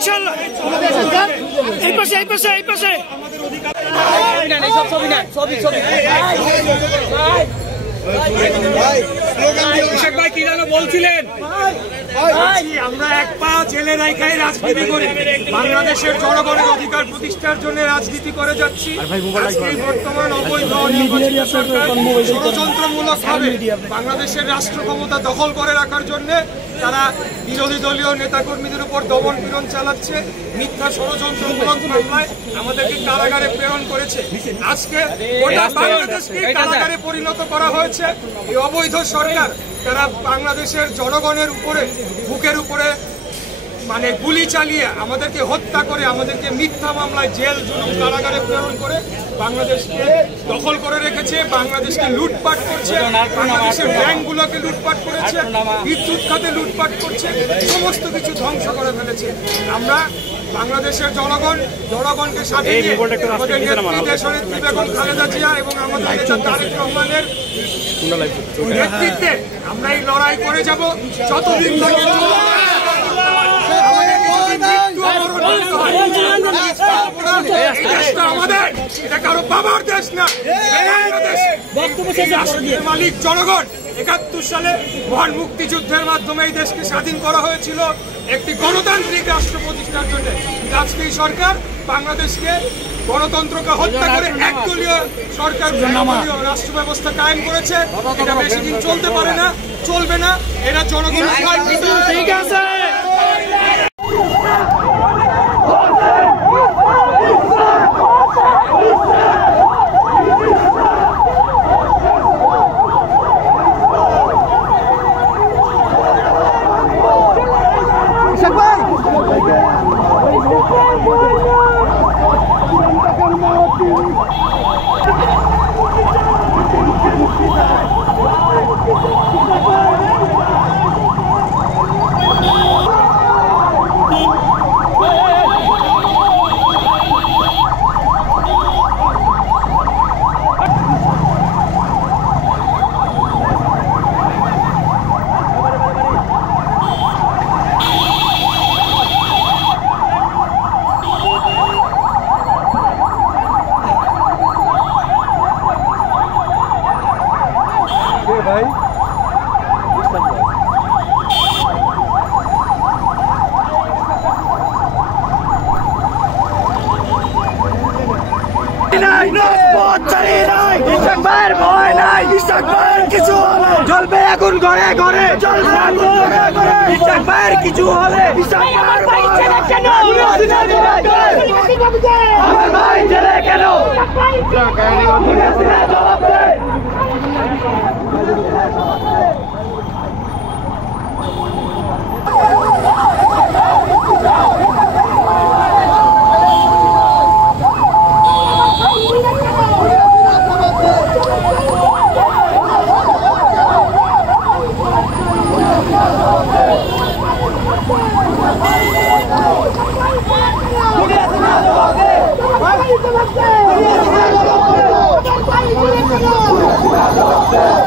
ইনশাআল্লাহ। এই পাশে এই পাশে এই পাশে ভাই কি জানো বলছিলেন, আমরা এক পা জেলে রাখাই রাজনীতি করি, বাংলাদেশের জনগণের অধিকার প্রতিষ্ঠার জন্য রাজনীতি করে যাচ্ছি। বর্তমান অবৈধ ষড়যন্ত্রমূলক ভাবে বাংলাদেশের রাষ্ট্র ক্ষমতা দখল করে রাখার জন্য তারা বিরোধী দলীয় নেতাকর্মীদের উপর দমন পীড়ন চালাচ্ছে। মিথ্যা ষড়যন্ত্রমূলক মামলায় আমাদেরকে কারাগারে প্রেরণ করেছে। আজকে গোটা বাংলাদেশকে কারাগারে পরিণত করা হয়েছে। এই অবৈধ সরকার তারা বাংলাদেশের জনগণের উপরে বুকের উপরে মানে গুলি চালিয়ে আমাদেরকে হত্যা করে, আমাদেরকে মিথ্যা মামলায় জেল জুলুম কারাগারে প্রেরণ করে বাংলাদেশকে দখল করে রেখেছে, বাংলাদেশকে লুটপাট করছে, বাংলাদেশের ব্যাংকগুলোকে লুটপাট করেছে, বিদ্যুৎ খাতে লুটপাট করছে, সমস্ত কিছু ধ্বংস করে ফেলেছে। আমরা বাংলাদেশের জনগণকে সাথে নিয়ে আমাদের নেত্রী দেশনেত্রী বেগম খালেদা জিয়া এবং আমাদের নেতা তারেক রহমানের নেতৃত্বে আমরা এই লড়াই করে যাব যতদিন আমাদের। এটা কারো বাবার দেশ না, মালিক জনগণ। ৭১ সালে মহান মুক্তিযুদ্ধের মাধ্যমে এই দেশকে স্বাধীন করা হয়েছিল একটি গণতান্ত্রিক রাষ্ট্র প্রতিষ্ঠার জন্য। আজকে এই সরকার বাংলাদেশকে গণতন্ত্রকে হত্যা করে একদলীয় সরকার রাষ্ট্র ব্যবস্থা কায়েম করেছে। এটা বেশি দিন চলতে পারে না, চলবে না। এরা জনগণ ঠিক আছে। কিছু জ্বলবে আগুন ঘরে ঘরে, কিছু হলে আমার ভাই ছেলে কেন, আমার ভাই ছেলে কেন, Yeah.